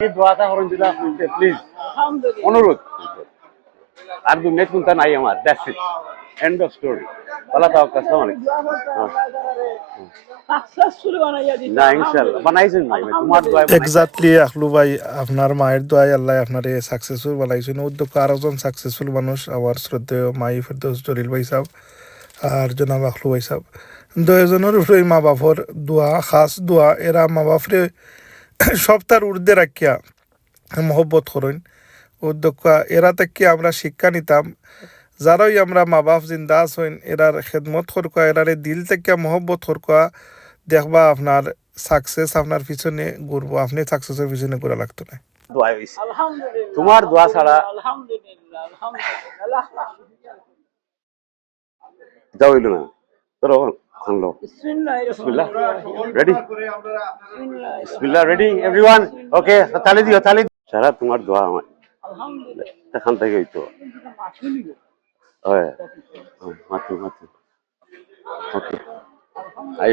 দোয়াটা করুন দিলা প্লিজ অনুরোধ আর দুনিয়া চিন্তা নাই আমার that's it end of story বলা তাও আসসালামু আলাইকুম সাকসেসফুল বানাইয়া দিন না ইনশাআল্লাহ বানাইছেন ভাই তোমার দোয়া এক্স্যাক্টলি আখলু ভাই আপনার মায়ের দোয়ায় আল্লাহ আপনারে সাকসেসফুল বানাইছেন উদ্যোগ আরেকজন সাকসেসফুল মানুষ আমার শ্রদ্ধেয় মাই ফেরদৌস জলিল ভাই সাহেব আর জনাব আখলু ভাই সাহেব দুজনের উপরে মা বাপর দোয়া খাস দোয়া এরা মা বাপরে সপ্তাহের ঊর্ধ্বে রাখিয়া মহব্বত করেন উদ্যোগ এরা থেকে আমরা শিক্ষা নিতাম যারাই আমরা মা বাপ জিন্দা আছেন এরার খেদমত করকা এরারে দিল থেকে মহব্বত করকা দেখবা আপনার সাকসেস আপনার পিছনে ঘুরবো আপনি সাকসেসের পিছনে ঘোরা লাগতো না দোয়া হইছে তোমার দোয়া ছাড়া যাও হইল না তোর আনলো বিসমিল্লাহ রেডি বিসমিল্লাহ রেডি এভরিওয়ান ওকে তালি দিও তালি সারা তোমার দোয়া আমার এখান থেকে হইতো হয় মাথু মাথু ওকে আই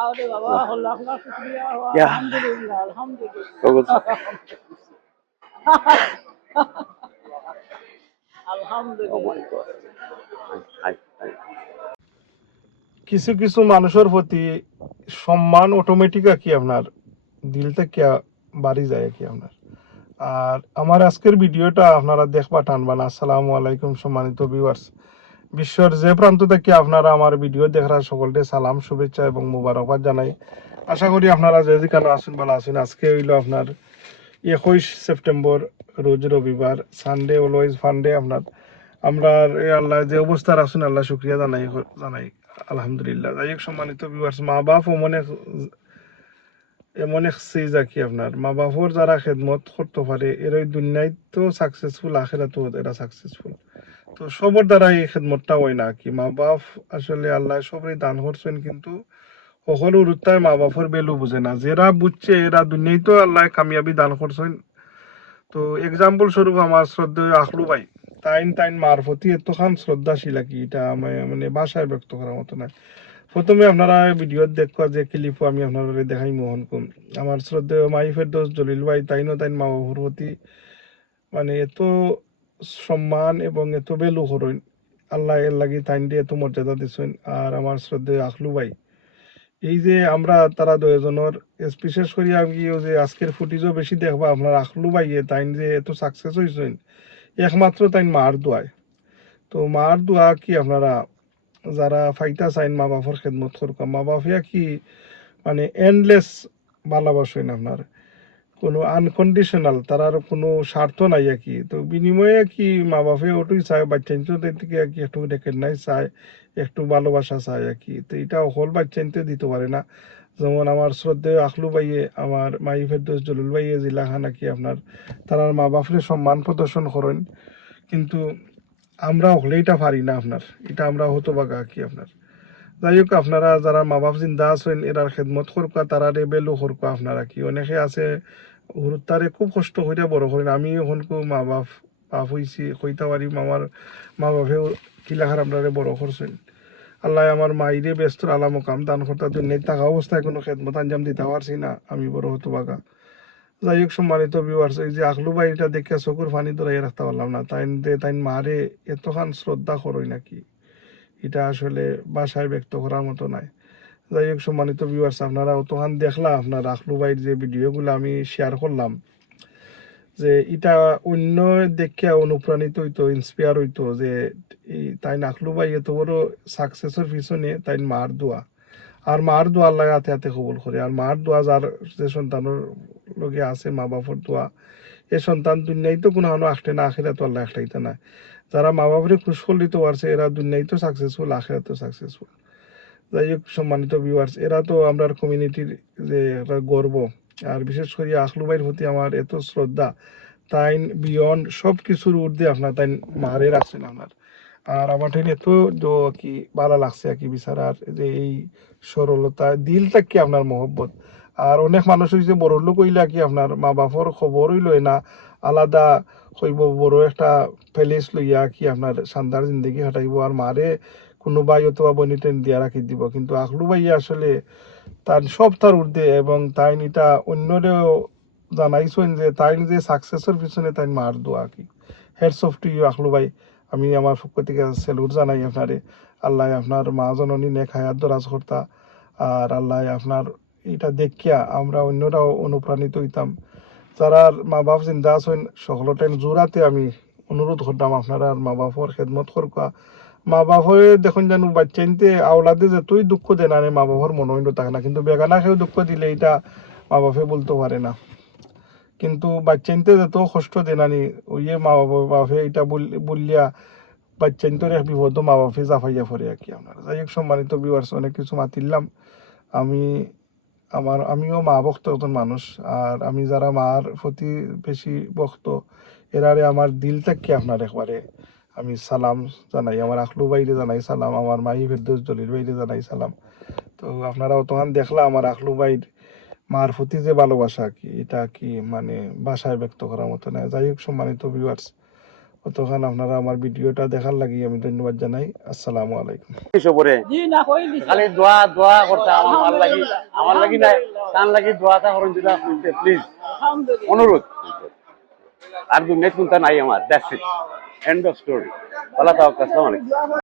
আরে বাবা লাখ লাখ শুকরিয়া আলহামদুলিল্লাহ আলহামদুলিল্লাহ কিছু কিছু মানুষের প্রতি সম্মান অটোমেটিক কি আপনার দিল থেকে বাড়ি যায় কি আপনার আর আমার আজকের ভিডিওটা আপনারা দেখবা টানবা না আসসালামু আলাইকুম সম্মানিত ভিউয়ার্স বিশ্বের যে প্রান্ত থেকে আপনারা আমার ভিডিও দেখার সকলকে সালাম শুভেচ্ছা এবং মোবারকবাদ জানাই আশা করি আপনারা যে যেখানে আসুন ভালো আছেন আজকে হইল আপনার 21 সেপ্টেম্বর রোজ রবিবার সানডে অলওয়েজ ফান্ডে আপনার আমরা আল্লাহ যে অবস্থার আসুন আল্লাহ শুক্রিয়া জানাই জানাই আলহামদুলিল্লাহ যাই হোক সম্মানিত ভিউয়ার্স মা বাপ এমন এক চিজ কি আপনার মা বাপর যারা খেদমত করতে পারে এর ওই দুনিয়ায় তো সাকসেসফুল আখেরাতো এরা সাকসেসফুল তো সবর দ্বারা এই খেদমতটা হয় না কি মা বাপ আসলে আল্লাহ সবই দান করছেন কিন্তু সকল উরুত্তায় মা বাপর বেলু বুঝে না যারা বুঝছে এরা দুনিয়ায় তো আল্লাহ কামিয়াবি দান করছেন তো এক্সাম্পল স্বরূপ আমার শ্রদ্ধেয় আখলু ভাই তাইন মার প্রতি এতখান শ্রদ্ধাশীল কি এটা মানে ভাষায় ব্যক্ত করার মতো না প্রথমে আপনারা ভিডিও দেখবা যে ক্লিপও আমি আপনাদের দেখাই মোহন কম আমার শ্রদ্ধেয় মাই ফেরদৌস জলিল ভাই তাইন মা বাবার প্রতি মানে এত সম্মান এবং এত বেলু করেন আল্লাহ এর লাগি তাইন দিয়ে এত মর্যাদা দিচ্ছেন আর আমার শ্রদ্ধেয় আখলু ভাই এই যে আমরা তারা দুজনের বিশেষ করি আমি যে আজকের ফুটেজও বেশি দেখবা আপনার আখলু ভাইয়ে তাইন যে এত সাকসেস হয়েছেন একমাত্র তাইন মার দোয়ায় তো মার দোয়া কি আপনারা যারা ফাইতা চাইন মা বাপর খেদমত করকা মা বাপিয়া কি মানে এন্ডলেস ভালোবাসেন আপনার কোনো আনকন্ডিশনাল তারার কোনো স্বার্থ নাই কি তো বিনিময়ে কি মা বাপে ওটুই চায় বাচ্চাইন থেকে কি একটু রেকগনাইজ চায় একটু ভালোবাসা চায় কি তো এটা হল বাচ্চাইনতে দিতে পারে না যেমন আমার শ্রদ্ধেয় আখলু ভাইয়ে আমার মাই ফেরদৌস জলিল ভাইয়ে জিলাখান কি আপনার তারার মা বাপরে সম্মান প্রদর্শন করেন কিন্তু আমরা হলে এটা পারি না আপনার এটা আমরা হতো বাগা কি আপনার যাই হোক আপনারা যারা মা বাপ জিন্দা আছেন এরার খেদমত করকা তারা বেলু করকা আপনারা কি অনেকে আছে তারে খুব কষ্ট করে বড় করেন আমি এখন মা বাপ হয়েছি কইতে পারি আমার মা বাপেও কিলাখার আপনারা বড় করছেন আল্লাহ আমার মাইরে ব্যস্ত আলা মোকাম দান করতে নেই থাকা অবস্থায় কোনো খেদমত আঞ্জাম দিতে পারছি না আমি বড় হতো বাগা যাই হোক সম্মানিত ভিউয়ার্স এই যে আখলু ভাই এটা দেখে চকুর পানি ধরাই রাখতে পারলাম না তাই মারে এতখান শ্রদ্ধা করই নাকি এটা আসলে ভাষায় ব্যক্ত করার মতো নাই যাই হোক সম্মানিত ভিউয়ার্স আপনারা অতখান দেখলা আপনার আখলু ভাইয়ের যে ভিডিওগুলো আমি শেয়ার করলাম যে এটা অন্য দেখে অনুপ্রাণিত হইতো ইন্সপায়ার হইতো যে এই তাই আখলু ভাই এত বড় সাকসেসের পিছনে তাই মার দোয়া আর মার দোয়া আল্লাহ হাতে হাতে কবুল করে আর মার দোয়া যার যে সন্তানের লগে আছে মা বাপর দোয়া এই সন্তান দুনিয়ায় তো কোনো আখটে না আখেরা তো আল্লাহ আখটাইতে না যারা মা বাপরে খুশফল দিতে পারছে এরা দুনিয়ায় তো সাকসেসফুল আখেরা তো সাকসেসফুল যাই হোক সম্মানিত ভিউয়ার্স এরা তো আমরা কমিউনিটির যে একটা গর্ব আর বিশেষ করে আখলু ভাইয়ের প্রতি আমার এত শ্রদ্ধা তাই বিয়ন্ড সব কিছুর ঊর্ধ্বে আপনার তাই মারে রাখছেন আপনার আর আমার এত কি ভালো লাগছে আর কি বিচারার যে এই সরলতা দিলটা কি আপনার মহব্বত আর অনেক মানুষ হয়েছে বড় লোক হইলে কি আপনার মা বাপর খবর হইল না আলাদা হইব বড় একটা প্যালেস লইয়া কি আপনার শানদার জিন্দগি হাঁটাইব আর মারে কোনো ভাই অথবা বনি ট্রেন দিয়া রাখি দিব কিন্তু আখলু ভাইয়া আসলে তার সব তার ঊর্ধ্বে, এবং তাই এটা অন্যরেও জানাইছেন যে তাই যে সাকসেসের পিছনে তাই মার দোয়া কি। হেডস অফ টু ইউ আখলু ভাই, আমি আমার পক্ষ থেকে স্যালুট জানাই আপনারে। আল্লাহ আপনার মা জননী নেক হায়াত দরাজ কর্তা, আর আল্লাহ আপনার এটা দেখিয়া আমরা অন্যরাও অনুপ্রাণিত হইতাম। যারা মা বাপ জিন্দা আছেন সকলটাই জোরাতে আমি অনুরোধ করতাম আপনারা মা বাপর খেদমত করবা। মা বাপ হয়ে দেখুন যেন বাচ্চাইনতে আওলাদে যতই দুঃখ দেন আনে মা বাবার মনে হইল থাকে না, কিন্তু বেগানা খেয়েও দুঃখ দিলে এটা মা বাপে বলতে পারে না। কিন্তু বাচ্চাইনতে যত কষ্ট দেন আনি ওই মা বাপে এটা বললিয়া বাচ্চাইনতর এক বিপদ মা বাপে জাফাইয়া পড়ে আর কি। আপনারা যাই হোক সম্মানিত ভিউয়ার্স, অনেক কিছু মাতিলাম। আমি আমিও মা ভক্ত একজন মানুষ, আর আমি যারা মার প্রতি বেশি ভক্ত এরারে আমার দিল থেকে আপনার একবারে আমি সালাম জানাই। আমার আখলু বাইরে জানাই সালাম, আমার মাই ফেরদৌস জলিল বাইরে জানাই সালাম। তো আপনারা তখন দেখলা আমার আখলু বাইর মার প্রতি যে ভালোবাসা কি, এটা কি মানে ভাষায় ব্যক্ত করার মতো না। যাই হোক সম্মানিত ভিউয়ার্স, তখন আপনারা আমার ভিডিওটা দেখার লাগি আমি ধন্যবাদ জানাই। আসসালামু আলাইকুম। সবরে খালি দোয়া দোয়া করতে আমার লাগি না, তার লাগি দোয়াটা করুন দিদা প্লিজ, অনুরোধ। আর দুনিয়া চিন্তা নাই আমার, that's it, end of story. Allah তাআলা আসসালামু আলাইকুম।